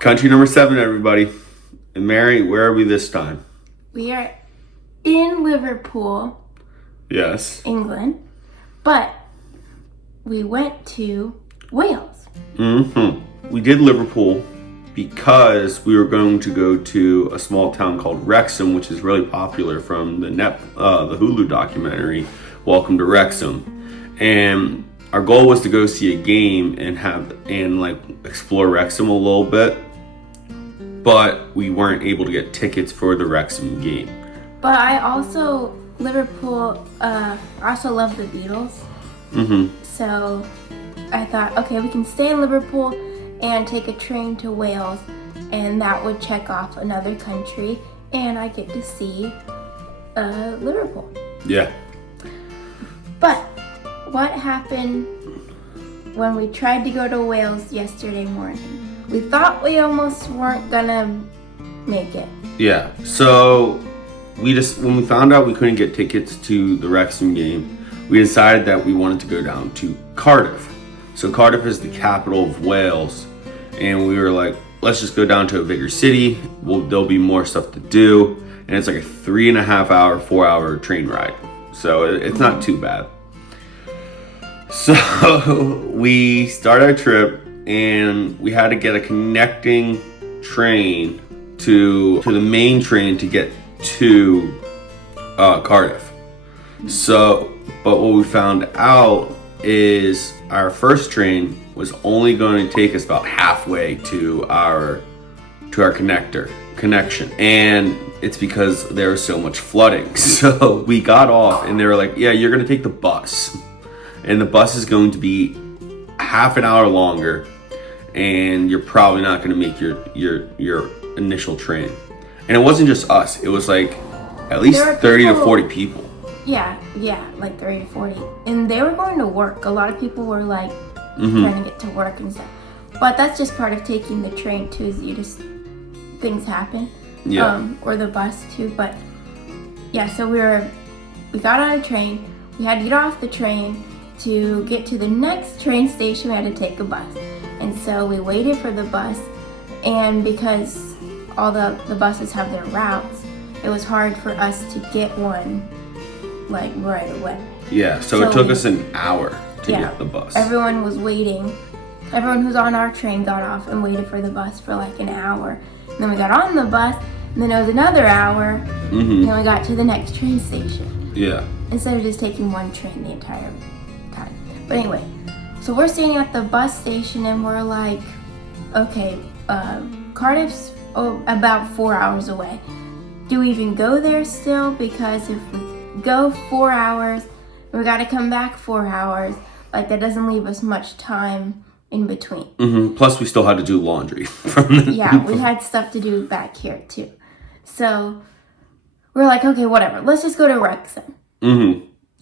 Country number 7, everybody. And Mary, where are we this time? We are in Liverpool, Yes. England, but we went to Wales. We did Liverpool because we were going to go to a small town called Wrexham, which is really popular from the Hulu documentary, Welcome to Wrexham. And our goal was to go see a game and explore Wrexham a little bit, but we weren't able to get tickets for the Wrexham game. But I also love the Beatles. So I thought, okay, we can stay in Liverpool and take a train to Wales, and that would check off another country, and I get to see Liverpool. Yeah. But what happened when we tried to go to Wales yesterday morning? We thought we almost weren't gonna make it. Yeah. So when we found out we couldn't get tickets to the Wrexham game, we decided that we wanted to go down to Cardiff. So Cardiff is the capital of Wales, and we were like, let's just go down to a bigger city. There'll be more stuff to do, and it's like a 3.5 hour, 4 hour train ride. So it's not too bad. So we start our trip, and we had to get a connecting train to the main train to get to Cardiff. But what we found out is our first train was only going to take us about halfway to our connection, and it's because there was so much flooding. So we got off, and they were like, yeah, you're going to take the bus, and the bus is going to be half an hour longer, and you're probably not going to make your initial train. And it wasn't just us, it was like at least 30 to 40 people. Yeah, like 30 to 40. And they were going to work. A lot of people were like trying to get to work and stuff. But that's just part of taking the train too, is things happen. Yeah. Or the bus too. But yeah, so we got on a train. We had to get off the train. To get to the next train station, we had to take a bus. And so we waited for the bus, and because all the buses have their routes, it was hard for us to get one like right away. Yeah, so it took us an hour to get the bus. Everyone was waiting. Everyone who's on our train got off and waited for the bus for like an hour. And then we got on the bus, and then it was another hour, and then we got to the next train station. Yeah. Instead of just taking one train the entire time. But anyway, so we're standing at the bus station, and we're like, okay, Cardiff's about 4 hours away. Do we even go there still? Because if we go 4 hours, we got to come back 4 hours. Like, that doesn't leave us much time in between. Plus, we still had to do laundry. Yeah, we had stuff to do back here too. So we're like, okay, whatever. Let's just go to Wrexham.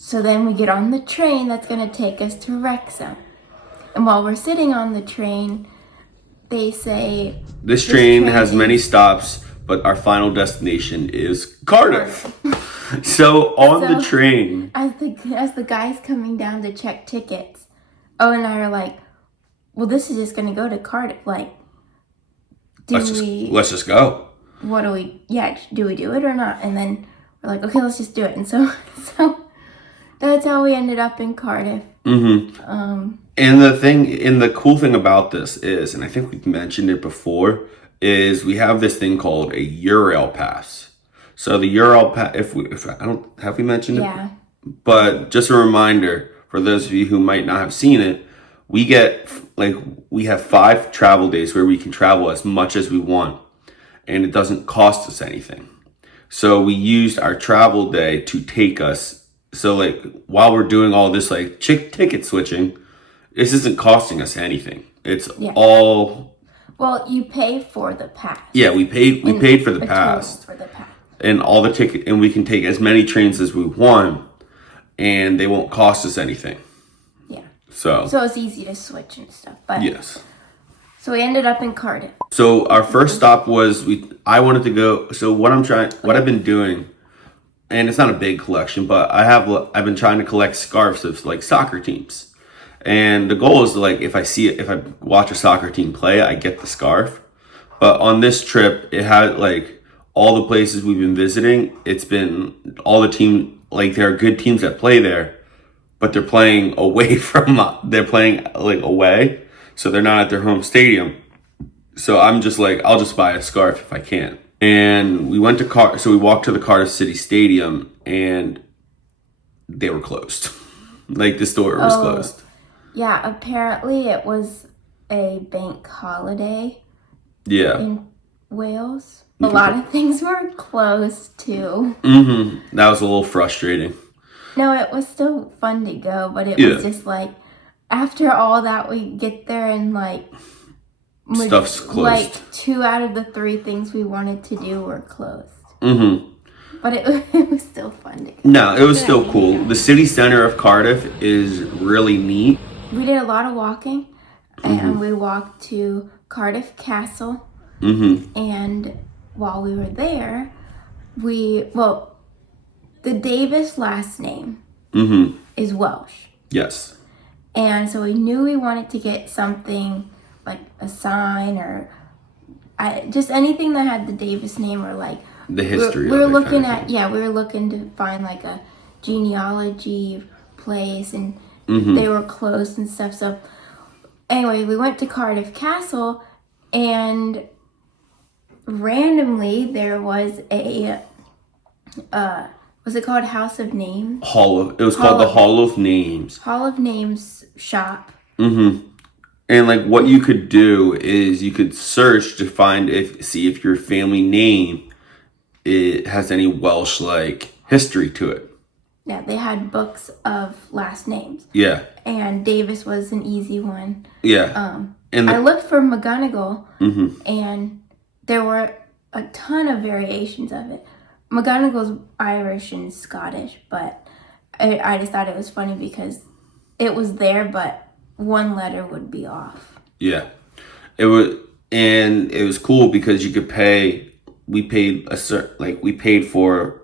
So then we get on the train that's going to take us to Wrexham. And while we're sitting on the train, they say, this train has many stops, but our final destination is Cardiff. So the train, as the guy's coming down to check tickets, Owen and I are like, well, this is just going to go to Cardiff. Like, let's just go. Do we do it or not? And then we're like, okay, let's just do it. And so that's how we ended up in Cardiff. And the cool thing about this is, and I think we've mentioned it before, is we have this thing called a Eurail pass. So the Eurail pass, have we mentioned it? Yeah. But just a reminder for those of you who might not have seen it, we have 5 travel days where we can travel as much as we want, and it doesn't cost us anything. So we used our travel day to take us. So while we're doing all this ticket switching, this isn't costing us anything. It's all. Well, you pay for the pass. Yeah, we paid for the pass. For the pass. And all the ticket, and we can take as many trains as we want, and they won't cost us anything. Yeah. So it's easy to switch and stuff. But yes. So we ended up in Cardiff. So our first stop was I wanted to go. So what I've been doing, and it's not a big collection, but I've been trying to collect scarves of soccer teams. And the goal is if I watch a soccer team play, I get the scarf. But on this trip, it had like all the places we've been visiting. It's been all the team, like there are good teams that play there, but they're playing away they're playing like away. So they're not at their home stadium. So I'm just like, I'll just buy a scarf if I can. And we went to so we walked to the Cardiff City Stadium and they were closed. Like the store was closed. Yeah, apparently it was a bank holiday in Wales. A lot of things were closed too. That was a little frustrating. No, it was still fun to go, but it was just like after all that we get there and like stuff's closed. Like 2 out of the 3 things we wanted to do were closed. But it was still fun to go. No, it was still cool. The city center of Cardiff is really neat. We did a lot of walking, and we walked to Cardiff Castle. And while we were there, the Davis last name is Welsh. Yes. And so we knew we wanted to get something like a sign or just anything that had the Davis name or like the history. We were looking we were looking to find like a genealogy place, and they were closed and stuff. So anyway, we went to Cardiff Castle, and randomly there was a was it called House of Names? It was called the Hall of Names. Hall of Names shop. And like what you could do is you could search to see if your family name it has any Welsh like history to it. Yeah, they had books of last names. Yeah. And Davis was an easy one. Yeah. And I looked for McGonagall, and there were a ton of variations of it. McGonagall's Irish and Scottish, but I just thought it was funny because it was there, but one letter would be off. Yeah. It was cool because you could pay. We paid for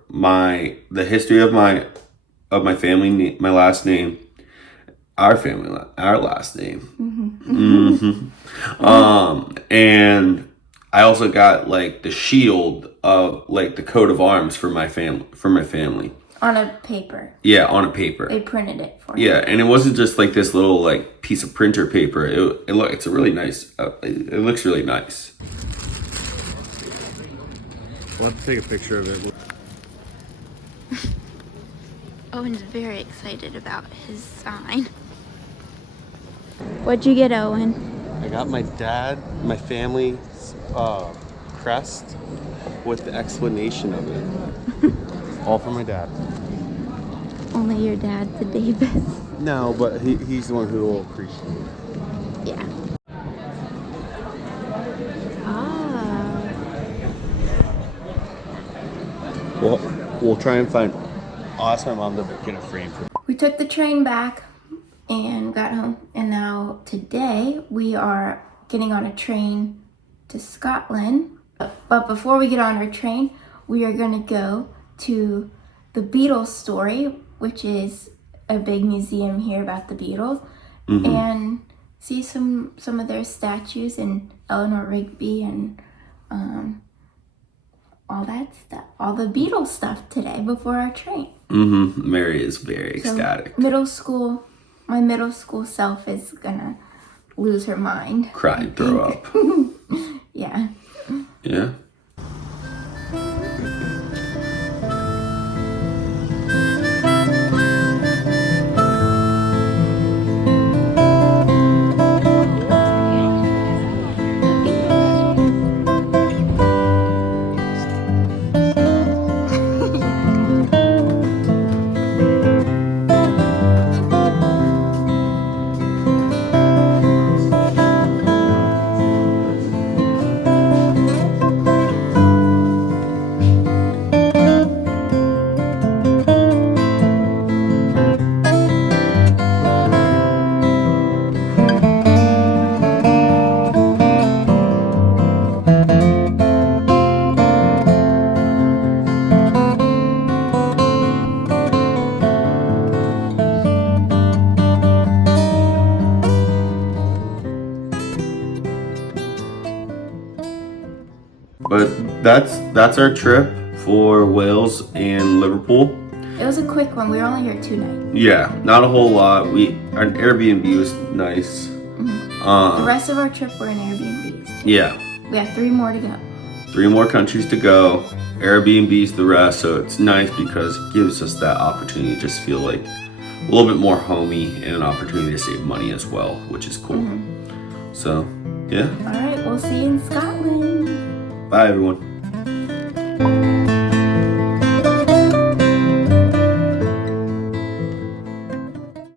the history of my family, my last name, our last name. And I also got like the shield of like the coat of arms for my family. On a paper. Yeah, on a paper. They printed it for you. Yeah, and it wasn't just like this little like piece of printer paper. It's a really nice. It looks really nice. We'll have to take a picture of it. Owen's very excited about his sign. What'd you get, Owen? I got my family's crest with the explanation of it. All for my dad. Only your dad's a Davis. No, but he's the one who will appreciate it. Yeah. We'll try and find. I'll ask my mom to get a frame for. We took the train back and got home, and now today we are getting on a train to Scotland. But before we get on our train, we are gonna go to the Beatles story, which is a big museum here about the Beatles, and see some of their statues and Eleanor Rigby and all that stuff, all the Beatles stuff today before our train. Mary is very ecstatic. My middle school self is gonna lose her mind. Cry and throw up. Yeah. Yeah. But that's our trip for Wales and Liverpool. It was a quick one. We were only here 2 nights. Yeah, not a whole lot. Our Airbnb was nice. The rest of our trip were in Airbnbs. Yeah, We have 3 more to go. 3 more countries to go. Airbnb's the rest, so it's nice because it gives us that opportunity to just feel like a little bit more homey and an opportunity to save money as well, which is cool. So, yeah. All right, we'll see you in Scotland. Bye, everyone.